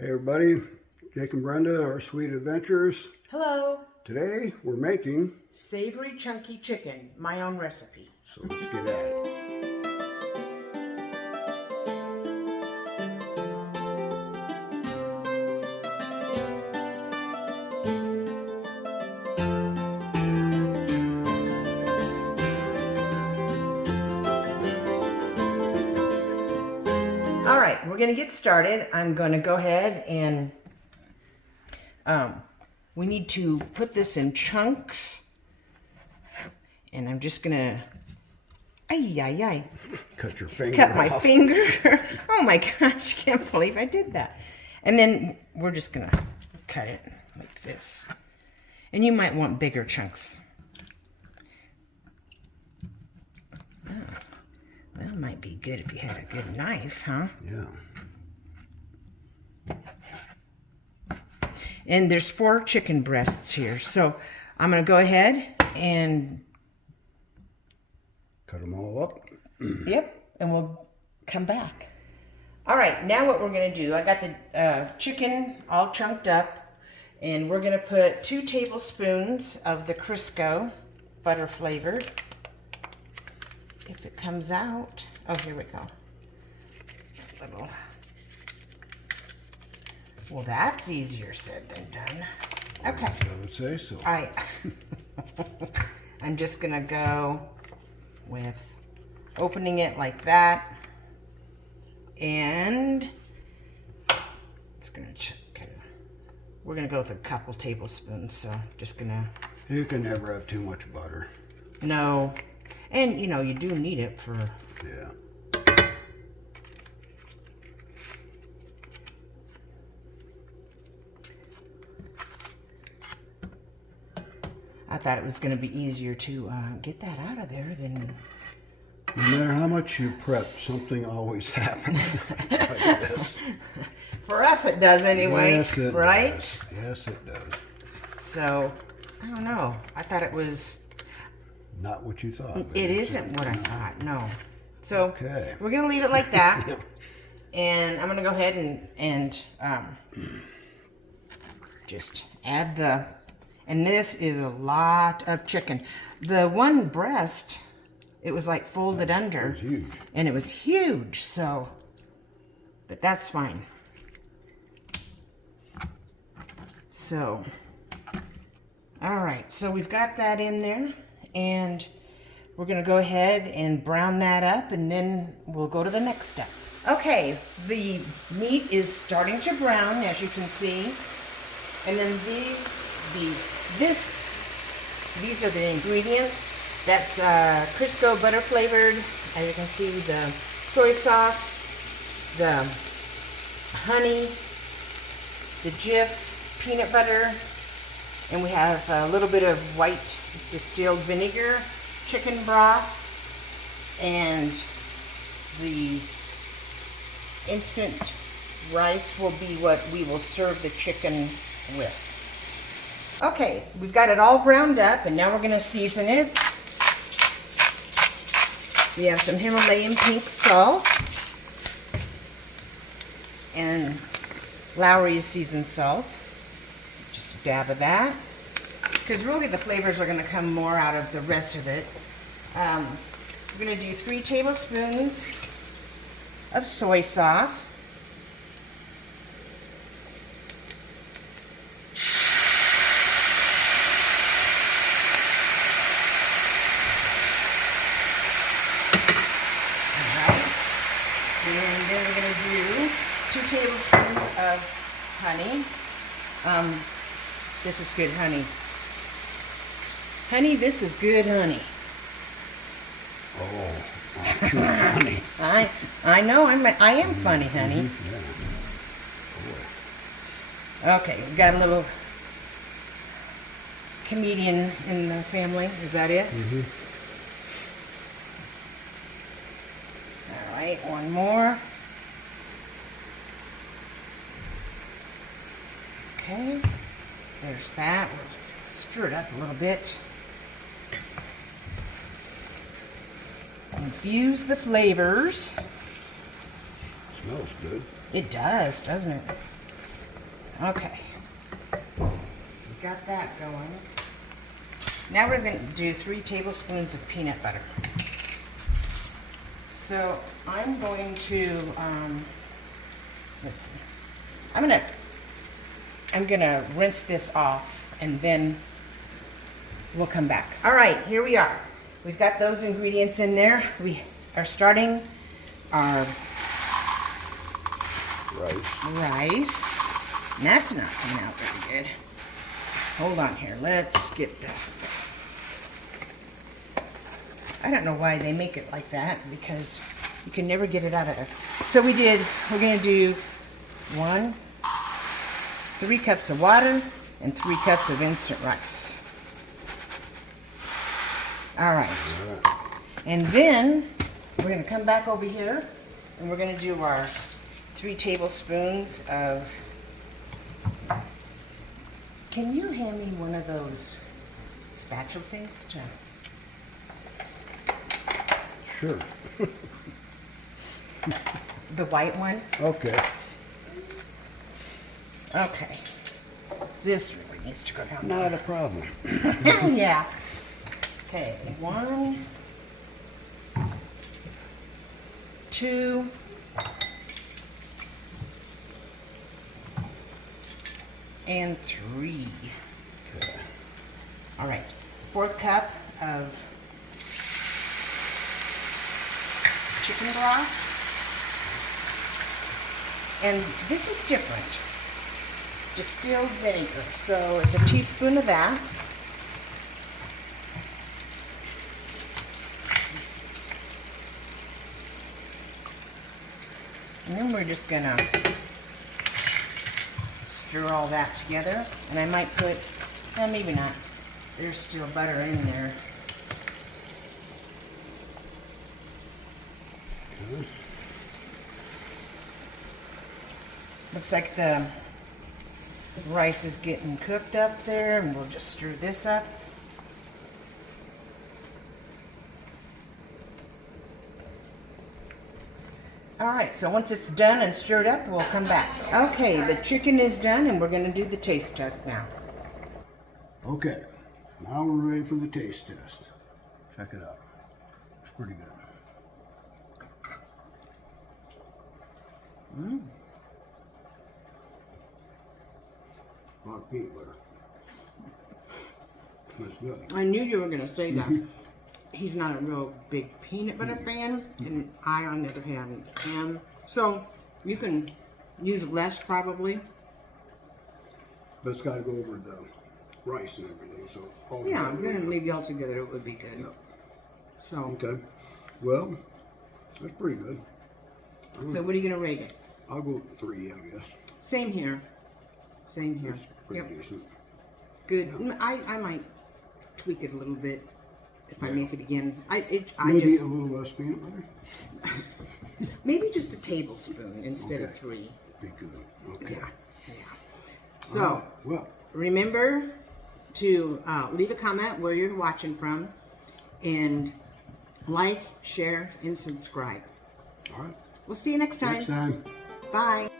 Hey everybody, Jake and Brenda, our sweet adventures. Hello. Today we're making Savory Chunky Chicken, my own recipe. So let's get at it. All right, we're gonna get started. I'm gonna go ahead and we need to put this in chunks, and I'm just gonna Cut your finger cut off. my finger. Oh my gosh, can't believe I did that. And then we're just gonna cut it like this. And you might want bigger chunks. Oh, well, it might be good if you had a good knife, huh? Yeah. And there's 4 chicken breasts here. So I'm going to go ahead and Cut them all up. yep, and we'll come back. All right, now what we're going to do, I got the chicken all chunked up, and we're going to put 2 tablespoons of the Crisco butter flavored. If it comes out, oh, here we go. Little. Well, that's easier said than done. Okay. I would say so. I'm just gonna go with opening it like that, and it's gonna we're gonna go with a couple tablespoons. So just gonna. You can never have too much butter. No, and you know you do need it for. Yeah. I thought it was going to be easier to get that out of there than... No matter how much you prep, something always happens like this. For us it does anyway, Yes, it right? does. Yes, it does. So, I don't know. I thought it was... Not what you thought. It isn't what I thought, no. So, Okay. we're going to leave it like that. And I'm going to go ahead and just add the... And this is a lot of chicken. The one breast, it was like folded under. It was huge. And it was huge, so, but that's fine. So, all right, so we've got that in there, and we're gonna go ahead and brown that up, and then we'll go to the next step. Okay, the meat is starting to brown, as you can see. And then these are the ingredients. That's Crisco butter flavored. As you can see, the soy sauce, the honey, the Jif peanut butter, and we have a little bit of white distilled vinegar, chicken broth, and the instant rice will be what we will serve the chicken with. Okay, we've got it all browned up, and now we're going to season it. We have some Himalayan pink salt and Lowry's seasoned salt. Just a dab of that, because really the flavors are going to come more out of the rest of it. We're going to do 3 tablespoons of soy sauce. And then we're going to do 2 tablespoons of honey. This is good honey. Honey, this is good honey. Oh, too funny. I know, I am funny, honey. Yeah. Okay, we've got a little comedian in the family. Is that it? Mm-hmm. All right, one more. Okay, there's that. We'll stir it up a little bit. Infuse the flavors. Smells good. It does, doesn't it? Okay. We got that going. Now we're going to do 3 tablespoons of peanut butter. So I'm going to, let's see. I'm gonna rinse this off and then we'll come back. All right, here we are. We've got those ingredients in there. We are starting our rice. And that's not coming out very good. Hold on here, let's get that. I don't know why they make it like that, because you can never get it out of there. So we're gonna do 3 cups of water and 3 cups of instant rice. All right. And then we're gonna come back over here and we're gonna do our 3 tablespoons of, can you hand me one of those spatula things to? Sure. The white one? Okay. Okay. This really needs to go down. Not a problem. Yeah. Okay, 1, 2, and 3. Okay. All right, 4th cup of chicken broth. And this is different. Distilled vinegar. So it's a teaspoon of that. And then we're just gonna stir all that together. And I might put, maybe not. There's still butter in there. Okay. Looks like the rice is getting cooked up there, and we'll just stir this up. All right, so once it's done and stirred up, we'll come back. Okay, the chicken is done, and we're gonna do the taste test now. Okay. Now we're ready for the taste test. Check it out. It's pretty good. A lot of peanut butter. That's good. I knew you were gonna say that. He's not a real big peanut butter fan, and I, on the other hand, am. So you can use less probably. But it's got to go over the rice and everything. So all Yeah, together, then maybe all together it would be good. Yep. So, Okay. Well, that's pretty good. so what are you gonna rate it? I'll go 3, I guess. Same here. Same here. That's pretty Yep. decent. Good. I might tweak it a little bit if I make it again. I Maybe just a little less peanut butter. maybe just a tablespoon instead of Okay. 3. Be good. Okay. Yeah. Yeah. So Well, remember to leave a comment where you're watching from, and like, share, and subscribe. all right. We'll see you next time. Next time. Bye.